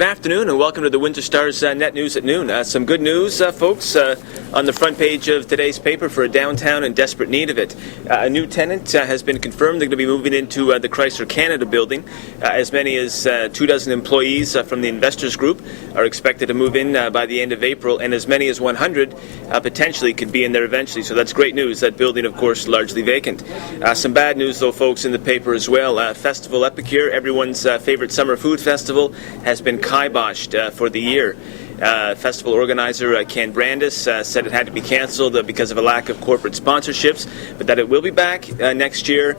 Good afternoon and welcome to the Windsor Star's Net News at Noon. Some good news, folks, on the front page of today's paper for a downtown in desperate need of it. A new tenant has been confirmed. They're going to be moving into the Chrysler Canada building. As many as 24 employees from the investors group are expected to move in by the end of April, and as many as 100 potentially could be in there eventually. So that's great news. That building, of course, largely vacant. Some bad news, though, folks, in the paper as well. Festival Epicure, everyone's favorite summer food festival, has been kiboshed for the year. Festival organizer Ken Brandis said it had to be canceled because of a lack of corporate sponsorships, but that it will be back next year,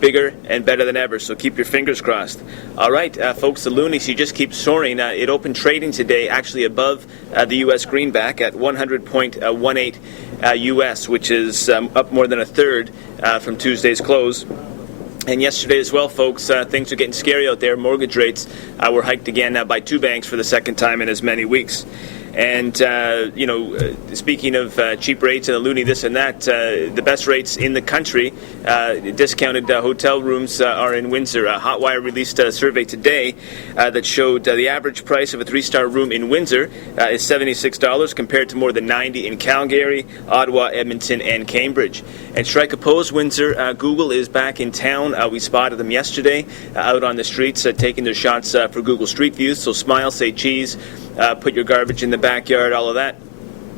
bigger and better than ever, so keep your fingers crossed. All right, folks, the loonie, she just keeps soaring. It opened trading today actually above the U.S. greenback at 100.18 U.S., which is up more than a third from Tuesday's close. And yesterday as well, folks, things are getting scary out there. Mortgage rates were hiked again by two banks for the second time in as many weeks. And, speaking of cheap rates and the loonie, this and that, the best rates in the country, discounted hotel rooms are in Windsor. Hotwire released a survey today that showed the average price of a three-star room in Windsor is $76 compared to more than $90 in Calgary, Ottawa, Edmonton, and Cambridge. And strike opposed Windsor, Google is back in town. We spotted them yesterday out on the streets taking their shots for Google Street Views. So smile, say cheese. Put your garbage in the backyard, all of that.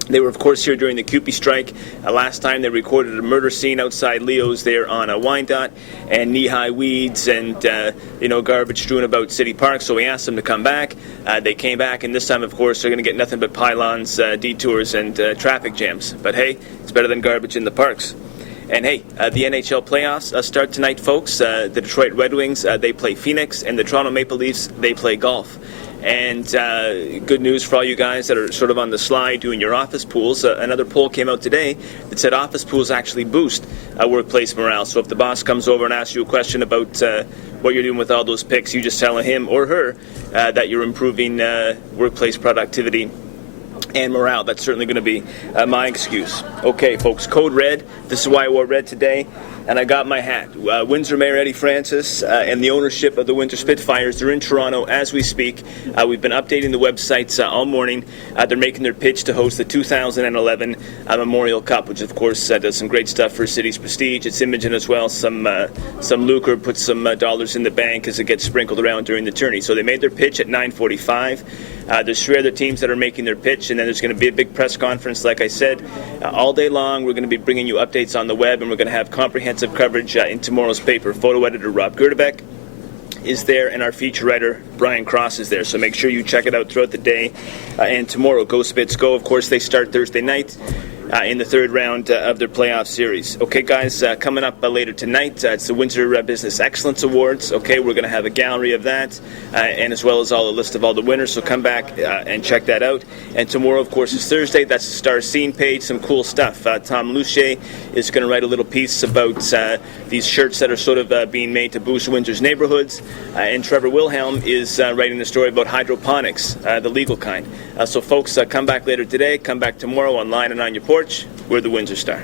They were, of course, here during the Cupie strike. Last time they recorded a murder scene outside Leo's there on a Wyandotte, and knee-high weeds and, garbage strewn about City Park. So we asked them to come back. They came back, and this time, of course, they're going to get nothing but pylons, detours, and traffic jams. But, hey, it's better than garbage in the parks. And hey, the NHL playoffs start tonight, folks. The Detroit Red Wings, they play Phoenix, and the Toronto Maple Leafs, they play golf. And good news for all you guys that are sort of on the slide doing your office pools. Another poll came out today that said office pools actually boost workplace morale. So if the boss comes over and asks you a question about what you're doing with all those picks, you just tell him or her that you're improving workplace productivity and morale. That's certainly going to be my excuse. Okay, folks, code red. This is why I wore red today. And I got my hat. Windsor Mayor Eddie Francis and the ownership of the Windsor Spitfires, they're in Toronto as we speak. We've been updating the websites all morning. They're making their pitch to host the 2011 Memorial Cup, which of course does some great stuff for the city's prestige, its image, and as well some lucre, puts some dollars in the bank as it gets sprinkled around during the tourney. So they made their pitch at 9:45. There's three other teams that are making their pitch, and then there's going to be a big press conference, like I said, all day long. We're going to be bringing you updates on the web, and we're going to have comprehensive coverage in tomorrow's paper. Photo editor Rob Gerdebeck is there, and our feature writer Brian Cross is there. So make sure you check it out throughout the day and tomorrow. Go Spits Go. Of course, they start Thursday night in the third round of their playoff series. Okay, guys, coming up later tonight, it's the Windsor Business Excellence Awards. Okay, we're going to have a gallery of that, and as well as a list of all the winners. So come back and check that out. And tomorrow, of course, is Thursday. That's the Star Scene page. Some cool stuff. Tom Luche is going to write a little piece about these shirts that are sort of being made to boost Windsor's neighborhoods. And Trevor Wilhelm is writing a story about hydroponics, the legal kind. So, folks, come back later today. Come back tomorrow online and on your porch. We're the Windsor Star.